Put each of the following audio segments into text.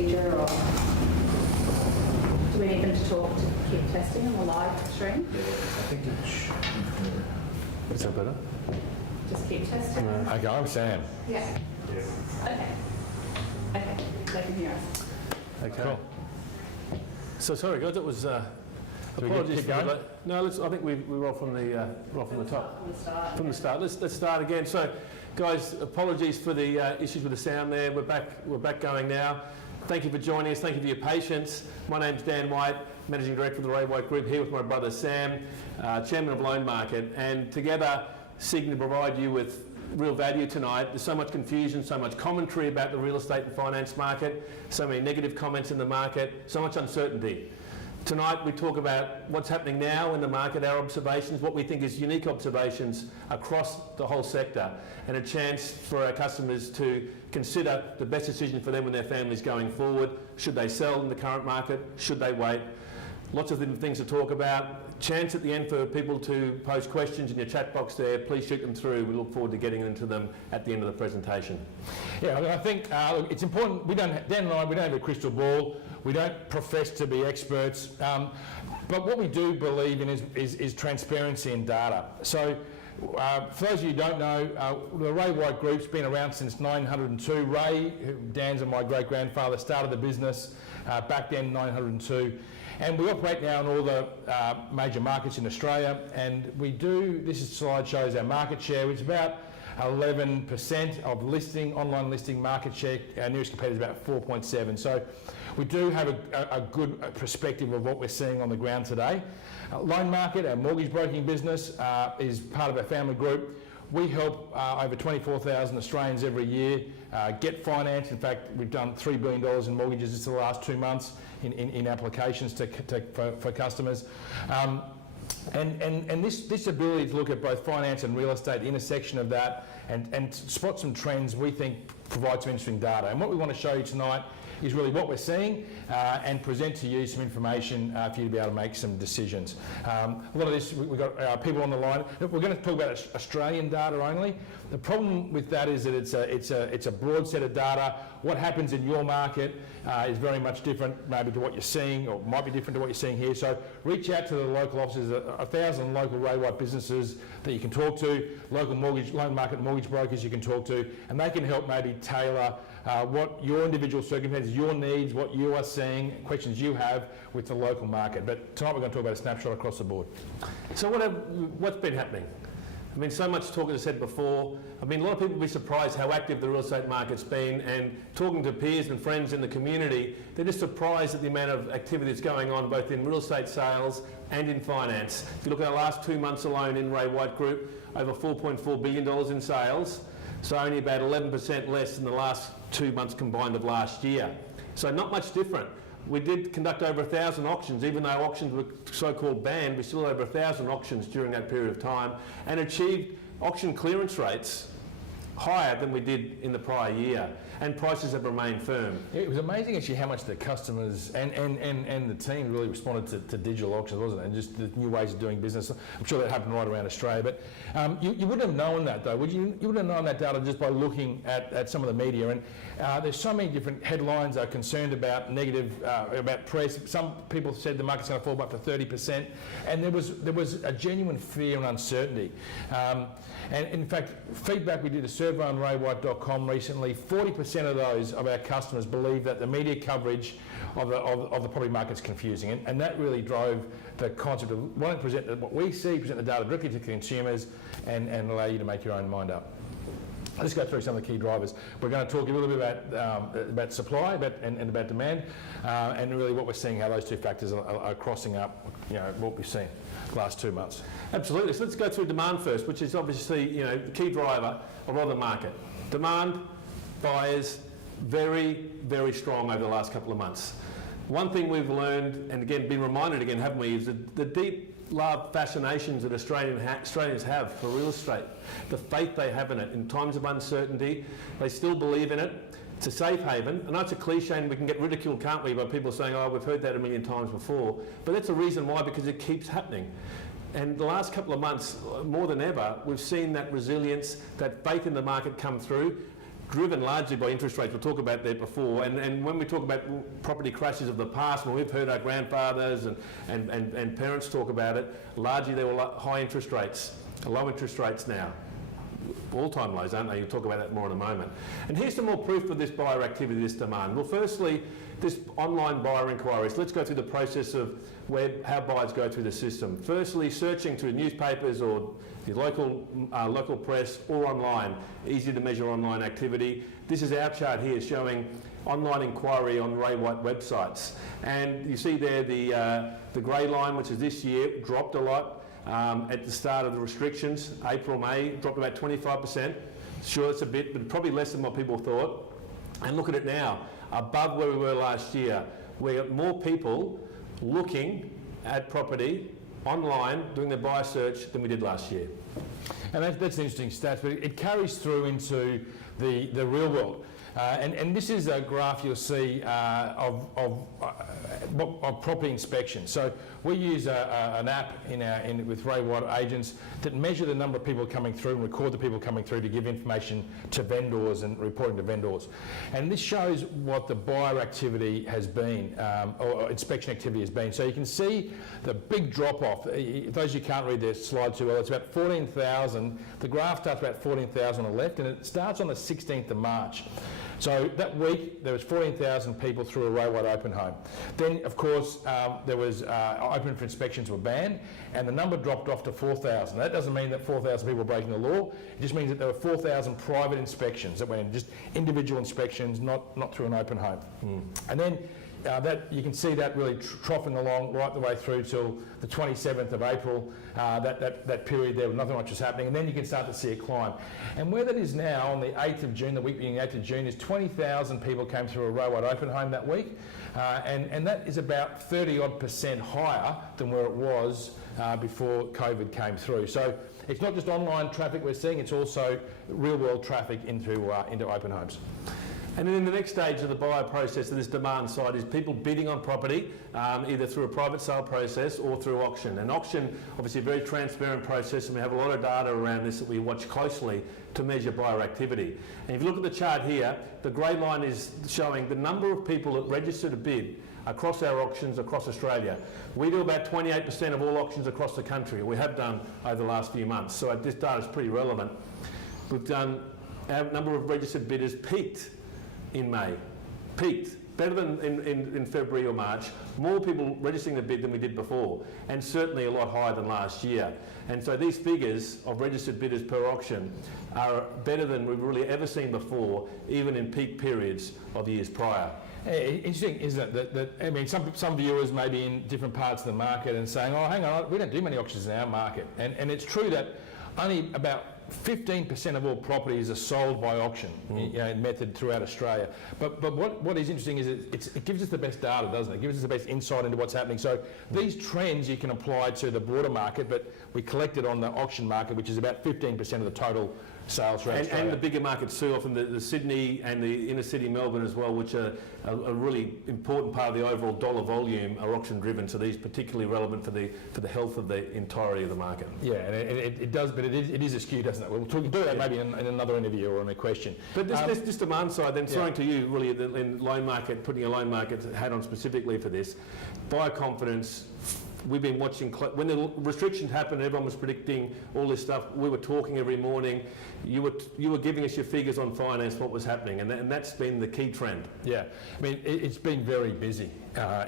procedure, or do we need them to talk to keep testing on the live stream? Yeah, I think it should. Is that better? Just keep testing? Okay, I'm Sam. Yeah. Yeah. Okay. Okay, they can hear us. Okay. Cool. So sorry guys, it was apologies keep for going? the no. I think we roll from the top. From the start. From the start. Let's start again. So, guys, apologies for the issues with the sound there. We're back going now. Thank you for joining us. Thank you for your patience. My name's Dan White, Managing Director of the Ray White Group, here with my brother Sam, Chairman of Loan Market, and together seeking to provide you with real value tonight. There's so much confusion, so much commentary about the real estate and finance market, so many negative comments in the market, so much uncertainty. Tonight we talk about what's happening now in the market, our observations, what we think is unique observations across the whole sector, and a chance for our customers to consider the best decision for them and their families going forward. Should they sell in the current market? Should they wait? Lots of different things to talk about. Chance at the end for people to post questions in your chat box there. Please shoot them through. We look forward to getting into them at the end of the presentation. Yeah, I think it's important. Dan and I, we don't have a crystal ball. We don't profess to be experts, but what we do believe in is transparency in data. So, for those of you who don't know, the Ray White Group's been around since 1902. Ray, Dan's and my great-grandfather, started the business back then in 1902. And we operate now in all the major markets in Australia, and we do, this slide shows our market share, which is about 11% of online listing market share. Our nearest competitor is about 4.7. So we do have a good perspective of what we're seeing on the ground today. Loan Market, our mortgage broking business, is part of our family group. We help over 24,000 Australians every year get finance. In fact, we've done $3 billion in mortgages just in the last 2 months in applications for customers. And this ability to look at both finance and real estate, the intersection of that, and spot some trends, we think provides some interesting data. And what we want to show you tonight is really what we're seeing and present to you some information for you to be able to make some decisions. A lot of this, we've got people on the line. We're going to talk about Australian data only. The problem with that is that it's a broad set of data. What happens in your market is very much different maybe to what you're seeing, or might be different to what you're seeing here. So reach out to the local offices, 1,000 local Ray White businesses that you can talk to, local loan market mortgage brokers you can talk to, and they can help maybe tailor what your individual circumstances, your needs, what you are seeing, questions you have with the local market. But tonight we're going to talk about a snapshot across the board. So what's been happening? I mean, so much talk, as I said before. I mean, a lot of people will be surprised how active the real estate market's been, and talking to peers and friends in the community, they're just surprised at the amount of activity that's going on both in real estate sales and in finance. If you look at our last 2 months alone in Ray White Group, over $4.4 billion in sales, so only about 11% less than the last 2 months combined of last year. So not much different. We did conduct over 1,000 auctions. Even though auctions were so-called banned, we still had over 1,000 auctions during that period of time, and achieved auction clearance rates higher than we did in the prior year, and prices have remained firm. It was amazing actually how much the customers and the team really responded to digital auctions, wasn't it? And just the new ways of doing business. I'm sure that happened right around Australia, but you wouldn't have known that though, would you? You wouldn't have known that data just by looking at some of the media. And there's so many different headlines are concerned about negative, about press. Some people said the market's going to fall back to 30%, and there was a genuine fear and uncertainty. And in fact, feedback, we did a survey on raywhite.com recently, 40% of those of our customers believe that the media coverage of the property market's confusing. And that really drove the concept of wanting to present what we see, present the data directly to consumers, and allow you to make your own mind up. Let's go through some of the key drivers. We're going to talk a little bit about supply and about demand, and really what we're seeing, how those two factors are crossing up, what we've seen the last 2 months. Absolutely. So let's go through demand first, which is obviously the key driver of all the market. Demand, buyers, very, very strong over the last couple of months. One thing we've learned, and again been reminded again, haven't we, is the deep love, fascinations that Australians have for real estate, the faith they have in it. In times of uncertainty, they still believe in it. It's a safe haven. I know it's a cliche and we can get ridiculed, can't we, by people saying, oh, we've heard that a million times before. But that's a reason why, because it keeps happening. And the last couple of months, more than ever, we've seen that resilience, that faith in the market come through. driven largely by interest rates. We'll talk about that before. And when we talk about property crashes of the past, when we've heard our grandfathers and parents talk about it, largely they were high interest rates, low interest rates now. All-time lows, aren't they? You'll talk about that more in a moment. And here's some more proof of this buyer activity, this demand. Well, firstly, this online buyer inquiries. Let's go through the process of how buyers go through the system. Firstly, searching through newspapers or the local press or online. Easy to measure online activity. This is our chart here showing online inquiry on Ray White websites. And you see there the grey line, which is this year, dropped a lot. At the start of the restrictions, April, May, dropped about 25%. Sure, it's a bit, but probably less than what people thought. And look at it now, above where we were last year. We've got more people looking at property online, doing their buyer search, than we did last year. And that's an interesting stat, but it carries through into the real world. And this is a graph you'll see of property inspection. So we use an app with Ray White agents that measure the number of people coming through and record the people coming through to give information to vendors and reporting to vendors. And this shows what the buyer activity has been, or inspection activity has been. So you can see the big drop off. Those you can't read this slide too well, it's about 14,000. The graph starts about 14,000 on the left and it starts on the 16th of March. So that week there was 14,000 people through a Ray White open home. Then of course there was open for inspections were banned and the number dropped off to 4,000. That doesn't mean that 4,000 people were breaking the law. It just means that there were 4,000 private inspections that went in, just individual inspections, not through an open home. And then that you can see that really troughing along right the way through till the 27th of April, that period there, nothing much was happening, and then you can start to see a climb. And where that is now, on the 8th of June, the week beginning 8th of June, is 20,000 people came through a Ray White open home that week, and that is about 30-odd% higher than where it was before COVID came through. So it's not just online traffic we're seeing, it's also real-world traffic into open homes. And then the next stage of the buyer process of this demand side is people bidding on property, either through a private sale process or through auction. And auction, obviously a very transparent process, and we have a lot of data around this that we watch closely to measure buyer activity. And if you look at the chart here, the grey line is showing the number of people that register to bid across our auctions across Australia. We do about 28% of all auctions across the country. We have done over the last few months, so this data is pretty relevant. We've done, our number of registered bidders peaked in May, better than in February or March, more people registering the bid than we did before, and certainly a lot higher than last year. And so these figures of registered bidders per auction are better than we've really ever seen before, even in peak periods of years prior. Interesting, isn't it? That I mean, some viewers may be in different parts of the market and saying, oh, hang on, we don't do many auctions in our market. And it's true that only about 15% of all properties are sold by auction method throughout Australia. But what is interesting is it gives us the best data, doesn't it? It gives us the best insight into what's happening. So these trends you can apply to the broader market, but we collect it on the auction market, which is about 15% of the total sales throughout Australia. And the bigger markets too, often the Sydney and the inner city Melbourne as well, which are a really important part of the overall dollar volume, are auction driven. So these particularly relevant for the health of the entirety of the market. Yeah, and it does, but it is a skew, doesn't it? We'll do that maybe in another interview or in a question. But this demand side, then throwing to you really in loan market, putting a loan market hat on specifically for this, buyer confidence. We've been watching, when the restrictions happened, everyone was predicting all this stuff. We were talking every morning. You were giving us your figures on finance, what was happening, and that's been the key trend. Yeah, I mean, it's been very busy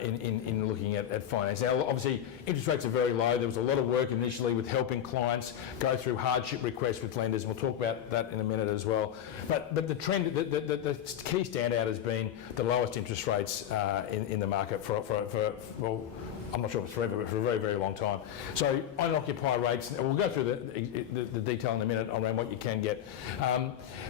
in looking at finance. Now, obviously, interest rates are very low. There was a lot of work initially with helping clients go through hardship requests with lenders, and we'll talk about that in a minute as well. But the trend, the key standout has been the lowest interest rates in the market for I'm not sure if it's forever, but for a very, very long time. So owner-occupier rates, we'll go through the detail in a minute around what you can get.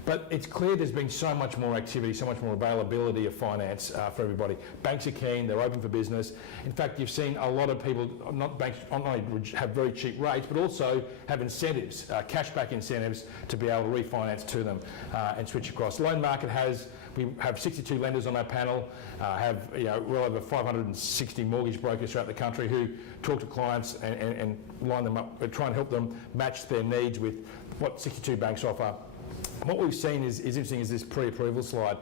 But it's clear there's been so much more activity, so much more availability of finance for everybody. Banks are keen, they're open for business. In fact, you've seen a lot of people, banks not only have very cheap rates, but also have incentives, cashback incentives to be able to refinance to them and switch across. Loan market we have 62 lenders on our panel, have well over 560 mortgage brokers throughout the country who talk to clients and line them up, try and help them match their needs with what 62 banks offer what we've seen is interesting is this pre-approval slide.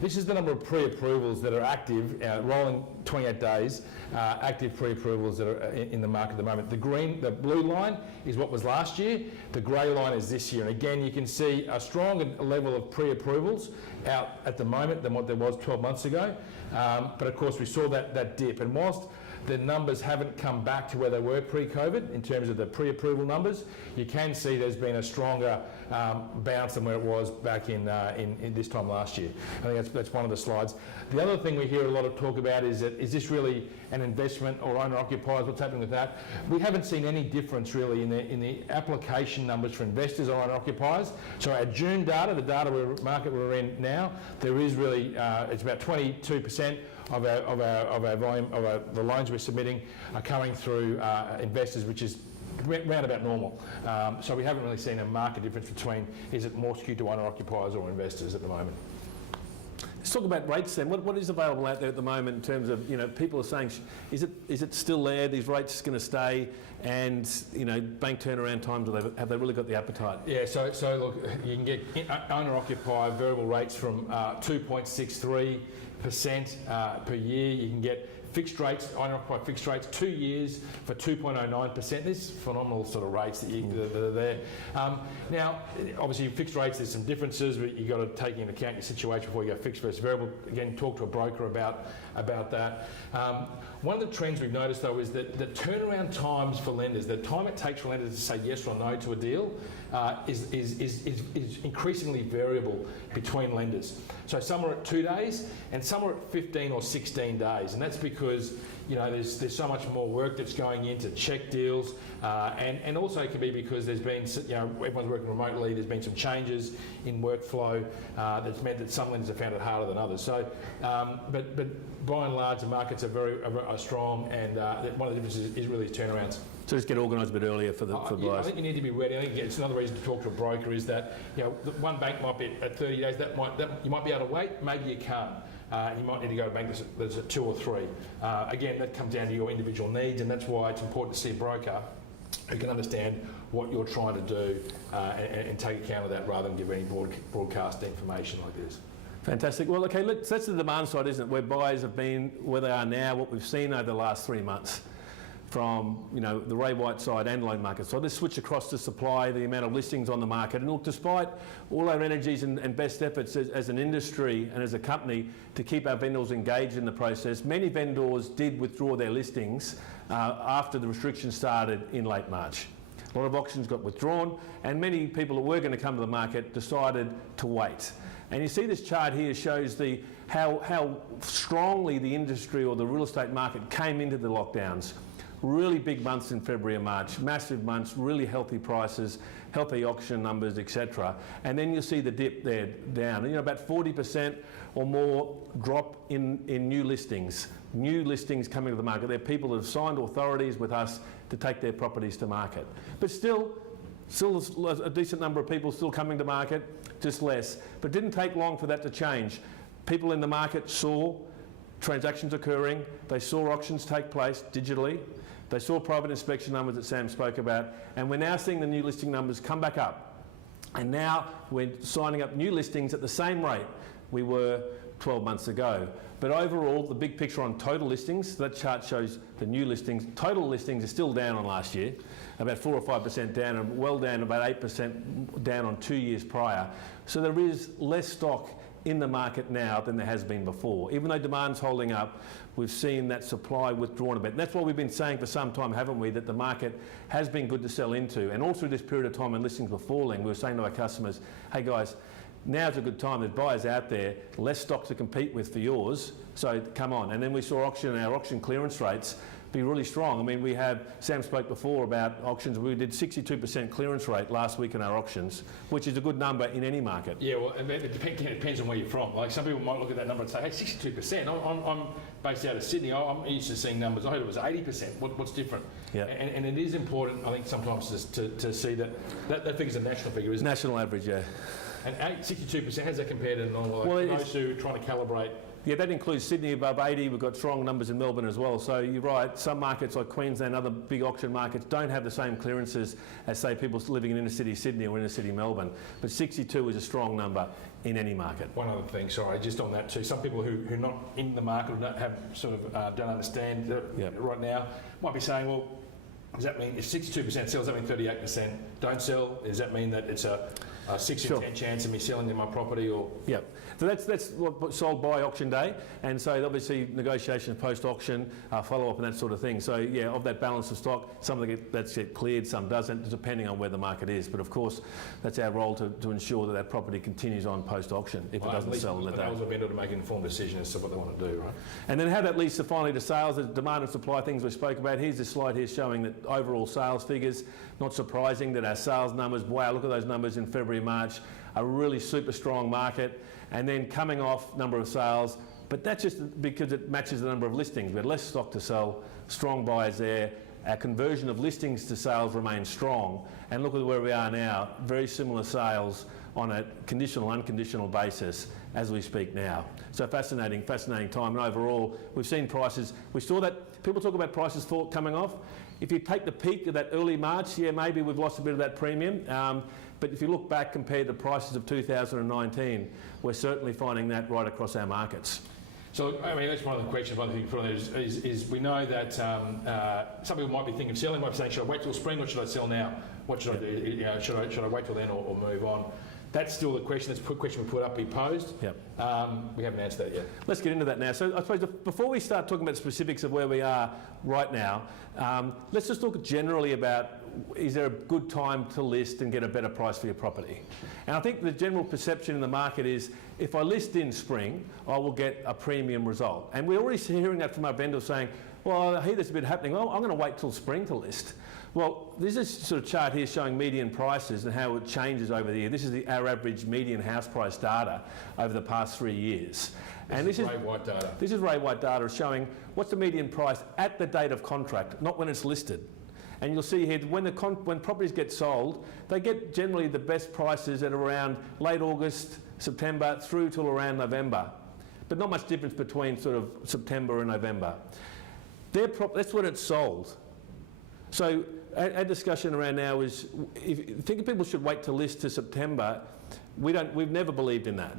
This is the number of pre-approvals that are active, rolling 28 days, active pre-approvals that are in the market at the moment. The blue line is what was last year, the grey line is this year. And again, you can see a stronger level of pre-approvals out at the moment than what there was 12 months ago. But of course, we saw that dip. And whilst the numbers haven't come back to where they were pre-COVID in terms of the pre-approval numbers, you can see there's been a stronger bounce than where it was back in this time last year. I think that's one of the slides. The other thing we hear a lot of talk about is this really an investment or owner-occupiers? What's happening with that? We haven't seen any difference really in the application numbers for investors or owner-occupiers. So our June data, the data market we're in now, there is really it's about 22% of our volume of the loans we're submitting are coming through investors, which is round about normal. So we haven't really seen a market difference between is it more skewed to owner-occupiers or investors at the moment. Let's talk about rates then. What is available out there at the moment in terms of, people are saying, is it still there? These rates are going to stay, and bank turnaround times, have they really got the appetite? Yeah. So look, you can get owner-occupier variable rates from 2.63% per year. You can get fixed rates, owner-occupied fixed rates, 2 years for 2.09%. There's phenomenal sort of rates that are there. Now, obviously, fixed rates, there's some differences, but you've got to take into account your situation before you go fixed versus variable. Again, talk to a broker about that. One of the trends we've noticed, though, is that the turnaround times for lenders, the time it takes for lenders to say yes or no to a deal, is increasingly variable between lenders. So some are at 2 days and some are at 15 or 16 days, and that's because there's so much more work that's going into check deals, and also it can be because there's been everyone's working remotely. There's been some changes in workflow that's meant that some lenders have found it harder than others. So, but by and large, the markets are strong, and one of the differences is really turnarounds. So just get organised a bit earlier for buyers. I think you need to be ready. I think it's another reason to talk to a broker is that one bank might be at 30 days. You might be able to wait. Maybe you can't. You might need to go to a bank that's at 2 or 3. Again, that comes down to your individual needs, and that's why it's important to see a broker who can understand what you're trying to do and take account of that rather than give any broadcast information like this. Fantastic. Well, okay, that's the demand side, isn't it? Where buyers have been, where they are now, what we've seen over the last 3 months from the Ray White side and loan market. So let's switch across to supply, the amount of listings on the market. And look, despite all our energies and best efforts as an industry and as a company to keep our vendors engaged in the process, many vendors did withdraw their listings after the restrictions started in late March. A lot of auctions got withdrawn, and many people that were going to come to the market decided to wait. And you see this chart here shows how strongly the industry or the real estate market came into the lockdowns. Really big months in February and March, massive months, really healthy prices, healthy auction numbers, etc. And then you'll see the dip there down. About 40% or more drop in new listings coming to the market. There are people that have signed authorities with us to take their properties to market. But still a decent number of people still coming to market, just less. But it didn't take long for that to change. People in the market saw transactions occurring, they saw auctions take place digitally, they saw private inspection numbers that Sam spoke about, and we're now seeing the new listing numbers come back up. And now we're signing up new listings at the same rate we were 12 months ago. But overall, the big picture on total listings, that chart shows the new listings. Total listings are still down on last year, about 4 or 5% down, and well down, about 8% down on 2 years prior. So there is less stock in the market now than there has been before. Even though demand's holding up, we've seen that supply withdrawn a bit. And that's what we've been saying for some time, haven't we, that the market has been good to sell into. And all through this period of time when listings were falling, we were saying to our customers, hey guys, now's a good time. There's buyers out there, less stock to compete with for yours, so come on. And then we saw our auction clearance rates be really strong. I mean, Sam spoke before about auctions. We did 62% clearance rate last week in our auctions, which is a good number in any market. Yeah, well, it depends on where you're from. Like some people might look at that number and say, hey, 62%. I'm based out of Sydney. I'm used to seeing numbers. I heard it was 80%. What's different? Yeah. And it is important, I think, sometimes to see that figure's a national figure, isn't it? National average, yeah. And 62%, how does that compare to normal? Those who are trying to calibrate Yeah, that includes Sydney above 80. We've got strong numbers in Melbourne as well. So you're right, some markets like Queensland and other big auction markets don't have the same clearances as, say, people living in inner city Sydney or inner city Melbourne. But 62 is a strong number in any market. One other thing, sorry, just on that too. Some people who are not in the market, or don't have sort of don't understand right now, might be saying, well, does that mean if 62% sells, does that mean 38% don't sell? Does that mean that it's a 6 in 10 chance of me selling in my property? Or Yep. So that's what's sold by auction day, and so obviously negotiations post-auction, follow-up and that sort of thing. So yeah, of that balance of stock, some that's get cleared, some doesn't, depending on where the market is. But of course, that's our role to ensure that property continues on post-auction if it doesn't sell in the day. Allows a vendor to make an informed decision as to what they want to do, right? And then how that leads to finally to sales, the demand and supply things we spoke about. Here's a slide here showing that overall sales figures. Not surprising that our sales numbers, wow, look at those numbers in February, March, a really super strong market. And then coming off number of sales, but that's just because it matches the number of listings. We had less stock to sell, strong buyers there. Our conversion of listings to sales remains strong. And look at where we are now, very similar sales on a conditional, unconditional basis as we speak now. So fascinating time. And overall, we've seen prices, we saw that, people talk about prices coming off. If you take the peak of that early March, yeah, maybe we've lost a bit of that premium. But if you look back compared to prices of 2019, we're certainly finding that right across our markets. So, I mean, that's one of the questions, one thing for is we know that some people might be thinking of selling, might be saying, should I wait till spring or should I sell now? What should I do? You know, should I wait till then or move on? That's still the question. That's a question we put up, be posed. Yep. We haven't answered that yet. Let's get into that now. So I suppose before we start talking about the specifics of where we are right now, let's just talk generally about, is there a good time to list and get a better price for your property? And I think the general perception in the market is, if I list in spring, I will get a premium result. And we're already hearing that from our vendors saying, well, I hear there's a bit happening. Well, I'm going to wait till spring to list. Well, this is a sort of chart here showing median prices and how it changes over the year. This is our average median house price data over the past 3 years. And this is Ray White data. This is Ray White data showing what's the median price at the date of contract, not when it's listed. And you'll see here, when properties get sold, they get generally the best prices at around late August, September, through till around November. But not much difference between sort of September and November. That's when it's sold. So our discussion around now is, if you think people should wait to list to September, we've never believed in that.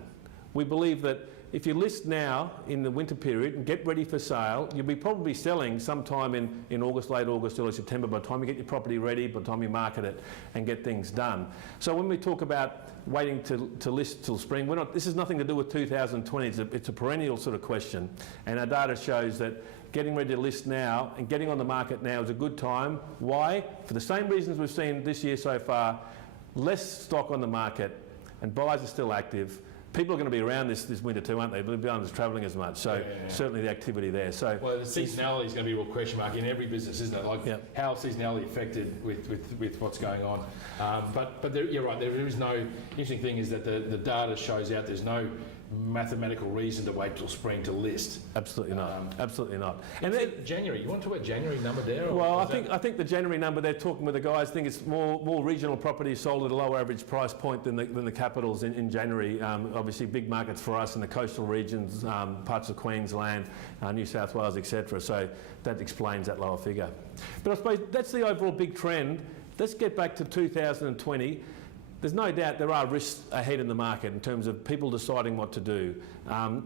We believe that if you list now in the winter period and get ready for sale, you'll be probably selling sometime in August, late August, early September, by the time you get your property ready, by the time you market it and get things done. So when we talk about waiting to list till spring, this is nothing to do with 2020, it's a perennial sort of question. And our data shows that getting ready to list now and getting on the market now is a good time. Why? For the same reasons we've seen this year so far, less stock on the market and buyers are still active. People are going to be around this winter too, aren't they? They'll be on travelling as much, so certainly the activity there. So, well, the seasonality is going to be a real question mark in every business, isn't it? Like how seasonality affected with what's going on. But you're right. There is no interesting thing is that the data shows out there's no mathematical reason to wait till spring to list. Absolutely not. Absolutely not. And then January. You want to talk about January number there? Or well, I think the January number, they're talking with the guys. I think it's more regional properties sold at a lower average price point than the capitals in January. Obviously, big markets for us in the coastal regions, parts of Queensland, New South Wales, etc. So that explains that lower figure. But I suppose that's the overall big trend. Let's get back to 2020. There's no doubt there are risks ahead in the market in terms of people deciding what to do.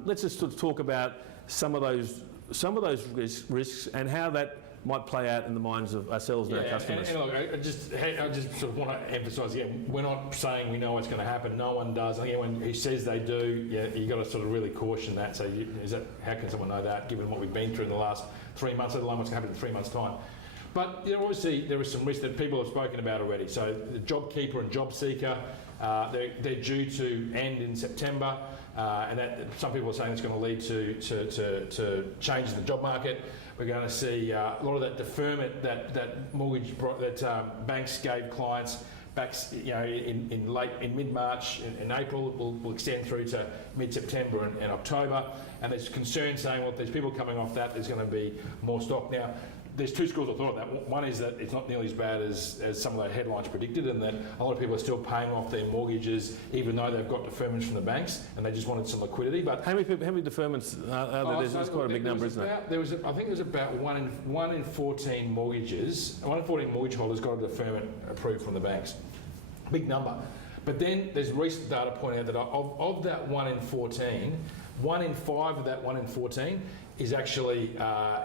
Let's just sort of talk about some of those risks and how that might play out in the minds of ourselves and our customers. And look, I just sort of want to emphasise again, we're not saying we know what's going to happen. No one does. I think anyone who says they do, you've got to sort of really caution that. So how can someone know that, given what we've been through in the last 3 months, let alone what's going to happen in 3 months' time? But obviously there is some risk that people have spoken about already. So the JobKeeper and JobSeeker, they're due to end in September, and that some people are saying it's going to lead to changes in the job market. We're going to see a lot of that deferment that banks gave clients back, in mid-March and April will extend through to mid-September and October. And there's concern saying, well, if there's people coming off that, there's going to be more stock now. there's two schools of thought on that. One is that it's not nearly as bad as some of the headlines predicted, and that a lot of people are still paying off their mortgages even though they've got deferments from the banks and they just wanted some liquidity. But How many deferments are there? There's quite a big number, isn't it? I think there's about 1 in 14 mortgages, 1 in 14 mortgage holders got a deferment approved from the banks. Big number. But then there's recent data pointing out that of that 1 in 14, 1 in 5 of that 1 in 14 is actually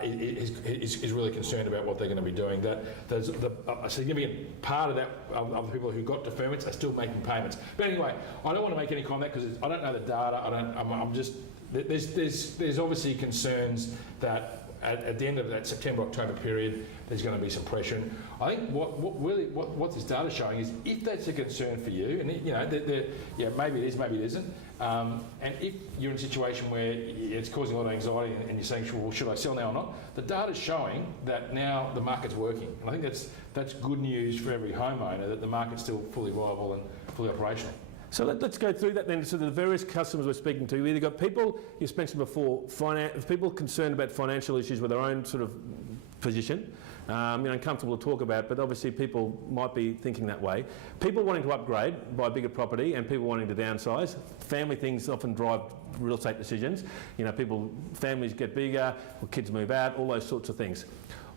is really concerned about what they're going to be doing. That there's a significant part of that of the people who got deferments are still making payments. But anyway, I don't want to make any comment because I don't know the data. I'm just there's obviously concerns that at the end of that September-October period, there's going to be some pressure. And I think what this data is showing is if that's a concern for you, and maybe it is, maybe it isn't, and if you're in a situation where it's causing a lot of anxiety and you're saying, well, should I sell now or not? The data's showing that now the market's working. And I think that's good news for every homeowner, that the market's still fully viable and fully operational. So let's go through that then. So the various customers we're speaking to, we either got people, you mentioned before, people concerned about financial issues with their own sort of position, uncomfortable to talk about, but obviously people might be thinking that way. People wanting to upgrade, buy a bigger property, and people wanting to downsize. Family things often drive real estate decisions. Families get bigger, or kids move out, all those sorts of things.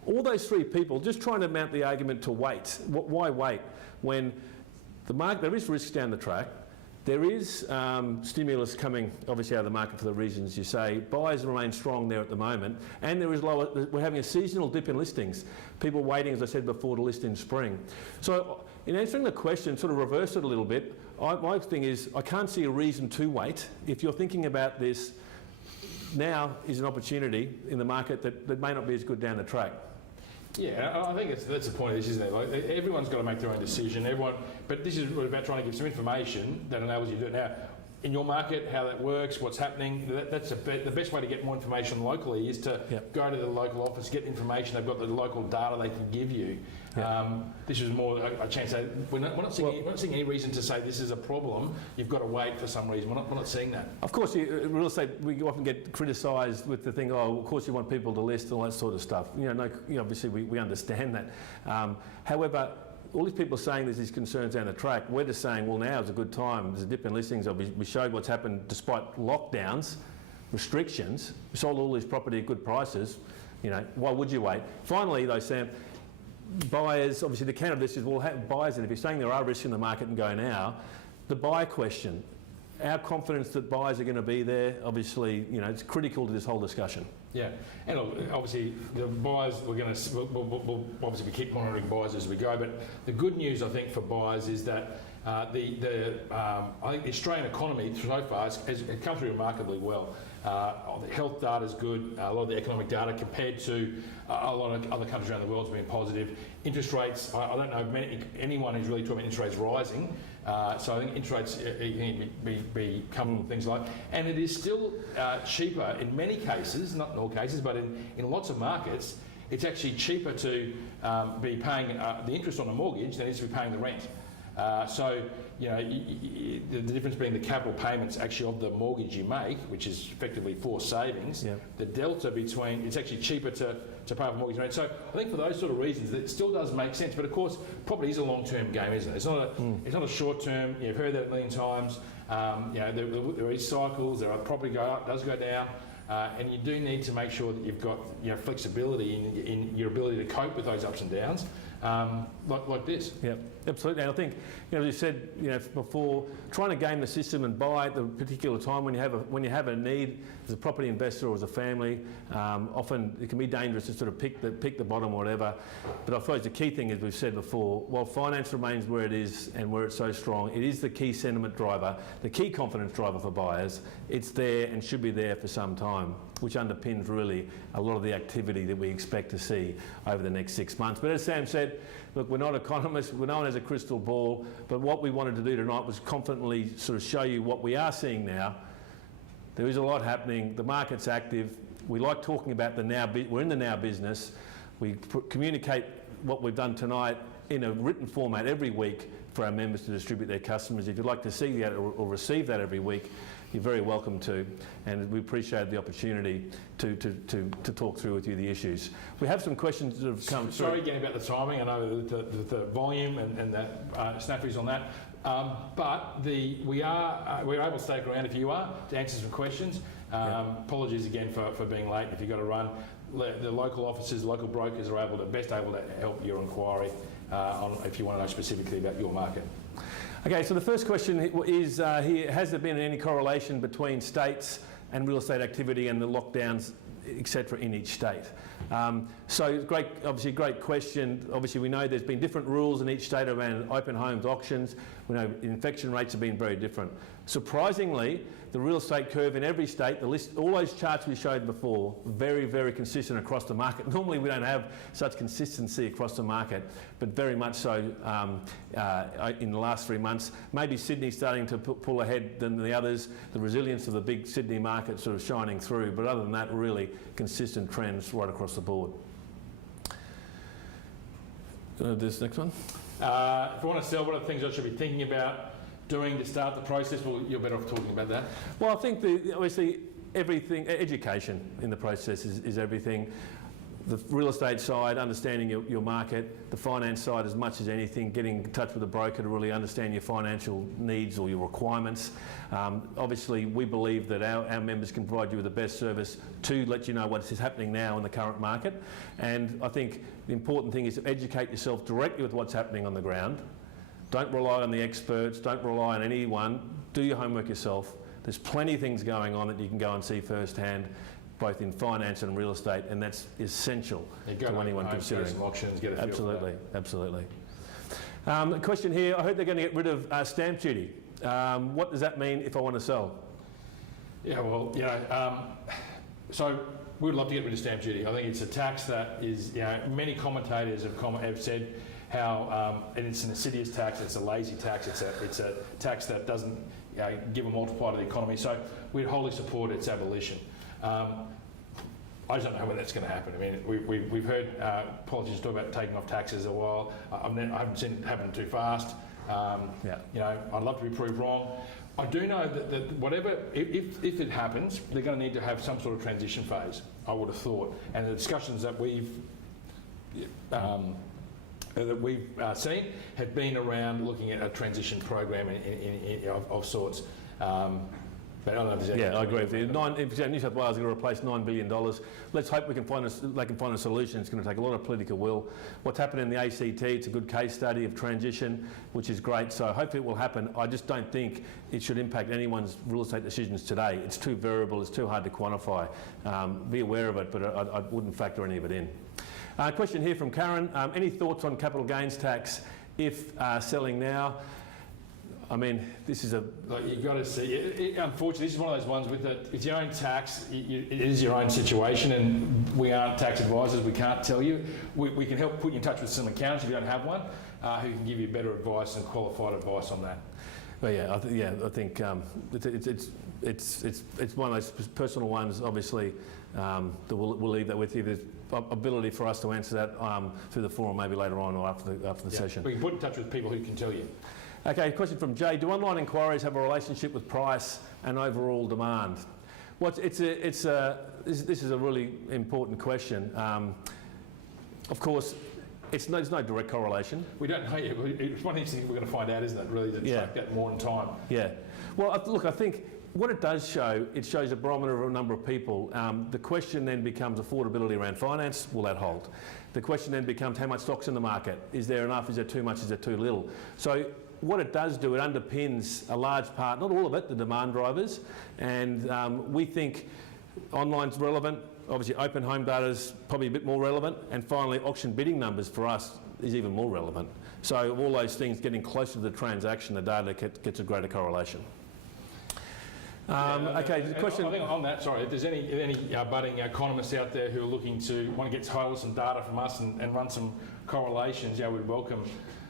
All those three people just trying to mount the argument to wait. Why wait when the market, there is risks down the track? There is stimulus coming, obviously, out of the market for the reasons you say. Buyers remain strong there at the moment, and there is we're having a seasonal dip in listings. People waiting, as I said before, to list in spring. So, in answering the question, sort of reverse it a little bit. My thing is, I can't see a reason to wait. If you're thinking about this, now is an opportunity in the market that may not be as good down the track. Yeah, I think that's the point of this, isn't it? Like, everyone's got to make their own decision. But this is really about trying to give some information that enables you to do it now. In your market, how that works, what's happening, that's the best way to get more information locally is to go to the local office, get information. They've got the local data they can give you. This is more a chance that we're not seeing any reason to say this is a problem. You've got to wait for some reason. We're not seeing that. Of course, real estate, we often get criticised with the thing, of course you want people to list and all that sort of stuff. Obviously we understand that. However, all these people are saying there's these concerns down the track. We're just saying, well, now is a good time. There's a dip in listings. We showed what's happened despite lockdowns, restrictions. We sold all these property at good prices. Why would you wait? Finally, though, Sam, buyers, obviously the counter of this is, well, buyers, and if you're saying there are risks in the market and go now, the buyer question, our confidence that buyers are going to be there, obviously, it's critical to this whole discussion. Yeah, and obviously the buyers, we'll obviously keep monitoring buyers as we go, but the good news I think for buyers is that I think the Australian economy so far has come through remarkably well. The health data is good. A lot of the economic data compared to a lot of other countries around the world has been positive. Interest rates, I don't know anyone who's really talking about interest rates rising. So I think interest rates can be comfortable with things like, and it is still cheaper in many cases, not in all cases, but in lots of markets, it's actually cheaper to be paying the interest on a mortgage than it is to be paying the rent. The difference being the capital payments actually of the mortgage you make, which is effectively forced savings, the delta between, it's actually cheaper to pay off mortgage rent. So I think for those sort of reasons, it still does make sense. But of course, property is a long-term game, isn't it? It's not a short-term. You've heard that a million times. There is cycles. There are property go up, does go down. And you do need to make sure that you've got flexibility in your ability to cope with those ups and downs, like this. Yeah, absolutely. And I think, as you said, before, trying to game the system and buy at the particular time when you have a need as a property investor or as a family, often it can be dangerous to sort of pick the bottom or whatever. But I suppose the key thing, as we've said before, while finance remains where it is and where it's so strong, it is the key sentiment driver, the key confidence driver for buyers. It's there and should be there for some time, which underpins really a lot of the activity that we expect to see over the next 6 months. But as Sam said, look, we're not economists, no one has a crystal ball, but what we wanted to do tonight was confidently sort of show you what we are seeing now. There is a lot happening, the market's active, we like talking about the now, we're in the now business, we communicate what we've done tonight in a written format every week for our members to distribute their customers. If you'd like to see that or receive that every week, you're very welcome to, and we appreciate the opportunity to talk through with you the issues. We have some questions that have come through. Sorry again about the timing. I know the volume and the snafus on that. But we're able to stay around if you are to answer some questions. Apologies again for being late. If you've got to run, the local officers, local brokers are best able to help your inquiry on if you want to know specifically about your market. Okay, so the first question is here: has there been any correlation between states and real estate activity and the lockdowns, etc., in each state? So obviously a great question. Obviously we know there's been different rules in each state around open homes auctions. We know infection rates have been very different. Surprisingly, the real estate curve in every state, the list, all those charts we showed before, very, very consistent across the market. Normally we don't have such consistency across the market, but very much so in the last 3 months. Maybe Sydney's starting to pull ahead than the others. The resilience of the big Sydney market sort of shining through, but other than that, really consistent trends right across the board. This next one. If I want to sell, what are the things I should be thinking about doing to start the process? Well, you're better off talking about that. Well, I think obviously everything, education in the process is everything. The real estate side, understanding your market, the finance side as much as anything, getting in touch with a broker to really understand your financial needs or your requirements. Obviously, we believe that our members can provide you with the best service to let you know what is happening now in the current market. And I think the important thing is to educate yourself directly with what's happening on the ground. Don't rely on the experts, don't rely on anyone, do your homework yourself. There's plenty of things going on that you can go and see firsthand, both in finance and real estate, and that's essential to anyone considering. Auctions, get a feel Absolutely, for that. absolutely. A question here, I heard they're going to get rid of stamp duty. What does that mean if I want to sell? Yeah, well, so we'd love to get rid of stamp duty. I think it's a tax that is, many commentators have said how, and it's an insidious tax, it's a lazy tax, it's a tax that doesn't give a multiplier to the economy. So we'd wholly support its abolition. I just don't know when that's going to happen. I mean, we've heard politicians talk about taking off taxes a while. I haven't seen it happen too fast. I'd love to be proved wrong. I do know that whatever, if it happens, they're going to need to have some sort of transition phase, I would have thought. And the discussions that we've seen have been around looking at a transition program of sorts. But I don't know if there's I agree with you. New South Wales is going to replace $9 billion. Let's hope they can find a solution. It's going to take a lot of political will. What's happened in the ACT, it's a good case study of transition, which is great. So hopefully it will happen. I just don't think it should impact anyone's real estate decisions today. It's too variable, it's too hard to quantify. Be aware of it, but I wouldn't factor any of it in. Question here from Karen. Any thoughts on capital gains tax if selling now? I mean, this is you've got to see. Unfortunately, this is one of those ones with it's your own tax. It is your own situation, and we aren't tax advisors. We can't tell you. We can help put you in touch with some accountants if you don't have one, who can give you better advice and qualified advice on that. Well, I think it's one of those personal ones. Obviously, that we'll leave that with you. There's ability for us to answer that through the forum maybe later on or after the session. We can put in touch with people who can tell you. Okay, question from Jay. Do online inquiries have a relationship with price and overall demand? Well, this is a really important question. Of course, there's no direct correlation. We don't know yet. It's one of these things we're going to find out, isn't it, really, to track that more in time. Yeah. Well, look, I think what it does show, it shows a barometer of a number of people. The question then becomes affordability around finance. Will that hold? The question then becomes how much stock's in the market. Is there enough? Is there too much? Is there too little? So what it does do, it underpins a large part, not all of it, the demand drivers. And we think online's relevant. Obviously, open home data is probably a bit more relevant. And finally, auction bidding numbers for us is even more relevant. So all those things getting closer to the transaction, the data gets a greater correlation. Okay, the question. I think on that, sorry, if there's any budding economists out there who are looking to want to get hold of some data from us and run some correlations, we'd welcome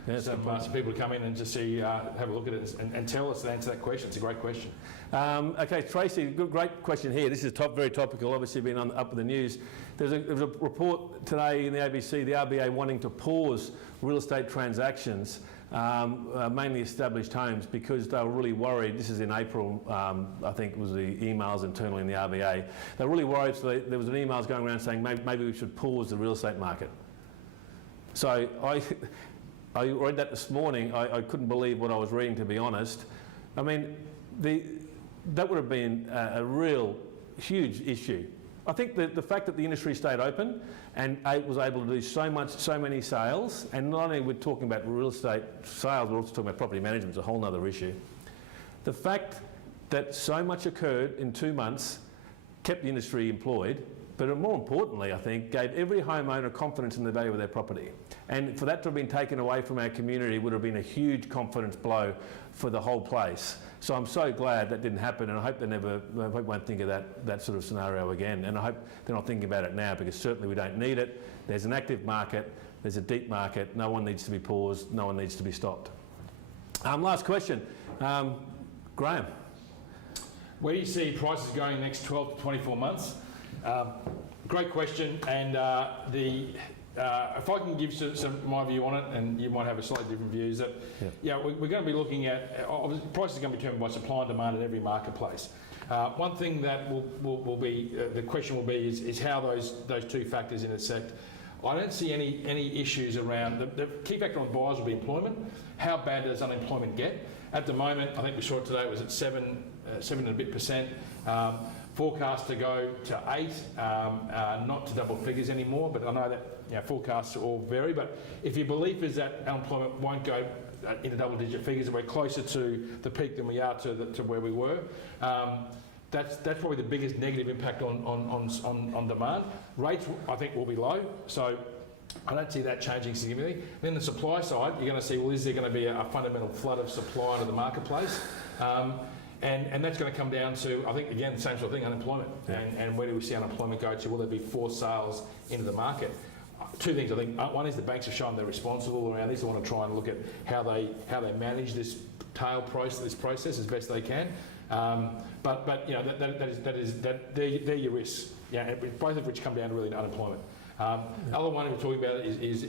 that's some people to come in and just see, have a look at it and tell us and answer that question. It's a great question. Okay, Tracy, great question here. This is very topical, obviously been up with the news. There was a report today in the ABC, the RBA wanting to pause real estate transactions, mainly established homes, because they were really worried. This is in April, I think it was the emails internally in the RBA. They were really worried, so there was an emails going around saying maybe we should pause the real estate market. So I read that this morning. I couldn't believe what I was reading, to be honest. I mean, that would have been a real huge issue. I think that the fact that the industry stayed open and was able to do so many sales, and not only we're talking about real estate sales, we're also talking about property management, it's a whole other issue. The fact that so much occurred in 2 months kept the industry employed, but more importantly, I think, gave every homeowner confidence in the value of their property. And for that to have been taken away from our community would have been a huge confidence blow for the whole place. So I'm so glad that didn't happen, and I hope they won't think of that sort of scenario again. And I hope they're not thinking about it now, because certainly we don't need it. There's an active market, there's a deep market, no one needs to be paused, no one needs to be stopped. Last question, Graham. Where do you see prices going in the next 12 to 24 months? Great question, and if I can give some my view on it, and you might have a slightly different view, is that we're going to be looking at prices are going to be determined by supply and demand at every marketplace. One thing that will be the question will be is how those two factors intersect. I don't see any issues around the key factor on buyers will be employment. How bad does unemployment get? At the moment, I think we saw it today, it was at 7 and a bit percent. Forecast to go to 8, not to double figures anymore, but I know that forecasts all vary. But if your belief is that unemployment won't go into double-digit figures, and we're closer to the peak than we are to where we were, that's probably the biggest negative impact on demand. Rates, I think, will be low, so I don't see that changing significantly. Then the supply side, you're going to see, well, is there going to be a fundamental flood of supply into the marketplace? And that's going to come down to, I think, again, the same sort of thing, unemployment. Yeah. And where do we see unemployment go to? Will there be forced sales into the market? Two things, I think. One is the banks have shown they're responsible around this. They want to try and look at how they manage this this process as best they can. But they're your risks. Yeah, both of which come down to really unemployment. Other one we're talking about is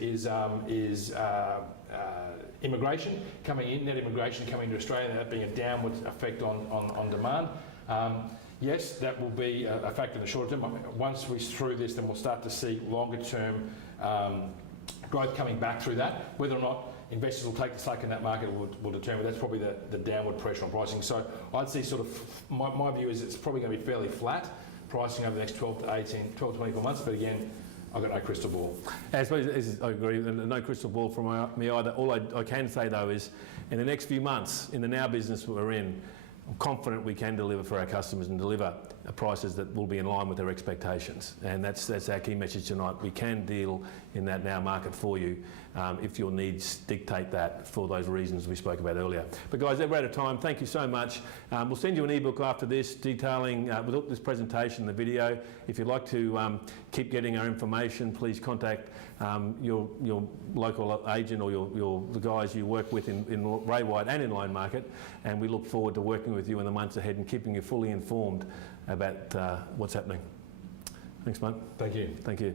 immigration coming in, net immigration coming to Australia, and that being a downward effect on demand. Yes, that will be a factor in the short term. Once we're through this, then we'll start to see longer term growth coming back through that. Whether or not investors will take the slack in that market will determine. That's probably the downward pressure on pricing. So I'd see sort of, my view is it's probably going to be fairly flat pricing over the next 12 to 24 months, but again, I've got no crystal ball. I suppose, I agree, no crystal ball from me either. All I can say though is, in the next few months, in the now business we're in, I'm confident we can deliver for our customers and deliver prices that will be in line with their expectations. And that's our key message tonight. We can deal in that now market for you if your needs dictate that for those reasons we spoke about earlier. But guys, we're out of time. Thank you so much. We'll send you an ebook after this detailing with this presentation, the video. If you'd like to keep getting our information, please contact your local agent or the guys you work with in Ray White and in Loan Market, and we look forward to working with you in the months ahead and keeping you fully informed about what's happening. Thanks, mate. Thank you. Thank you.